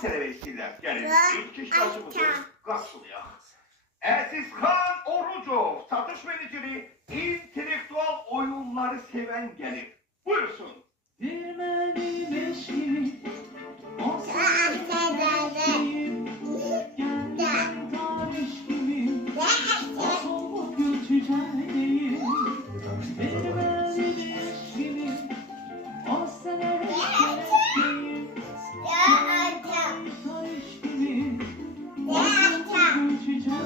televiziyonlar. Gelin ilk iştirakçımızı karşılayaq. Əzizxan Orucov, satış meneceri, intellektual oyunları seven gelip. Buyursun. Vermeli beşimi, o sevdiğim, geldim tarih gibi, o soğuk göçeceğim. Vermeli beşimi, o sevdiğim, geldim tarih gibi, o soğuk göçeceğim.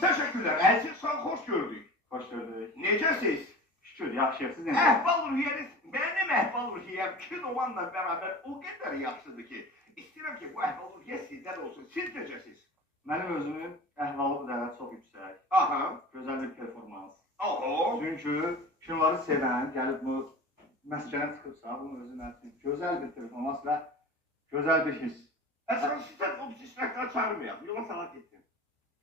Teşekkürler. Əzizxan hoş gördük. Hoş gördük. Necəsiz? Şükür, yaxşıyıq. Siz necə? Əhval ruhiyyəniz, mənim əhval ruhiyyəm kinomanla beraber o kadar yaxşıdır ki, istəyirəm ki, bu əhval ruhiyyə sizdən olsun. Siz necəsiz? Mənim özümün əhvalı bu dəqiqə çox yüksək. Aha. Gözəl bir performans. Oho. Çünki kinoları sevən, gəlib bu məskənə çıxıbsa, bunun özü mənim üçün gözəl bir performans və gözəl bir his. Əslən sizdən o iştirakları çağırmayaq. Yola salak etdim.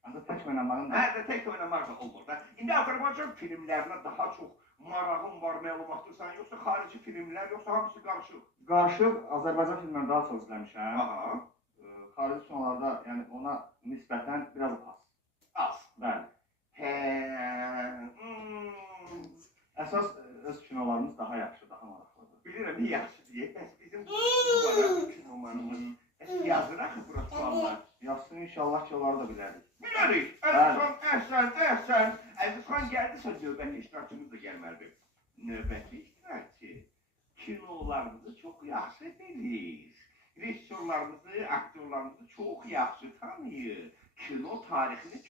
Ancaq tək oynamağın da Hə, tək oynamaq da olmur da. İndi Azərbaycan filmlərinə daha çox marağım var, məlumatlısan, yoxsa xarici filmlər, yoxsa hamısı qarışıq? qarışıq Azərbaycan filmlərini daha çox izləmişəm. Aha. Xarici kinolarda, yəni ona nisbətən biraz az. Az. Bəli. Hə. Əsas öz kinolarımız daha yaxşı, daha maraqlıdır. Bilirəm, iyi yaxşı deyə. Bəs bizim bu var, kinomanımız. Yazıraq bura suallar. Yazsın inşallah ki, onları da bilərik. Bilərik. Əzizxan, əhsən, əhsən. Əzizxan gəldiysə növbəti iştirakçımız da gəlməlidir. Növbəti iştirakçı kinolarımızı çox yaxşı bilir. Rejissorlarımızı, aktyorlarımızı çox yaxşı tanıyır. Kino tarixini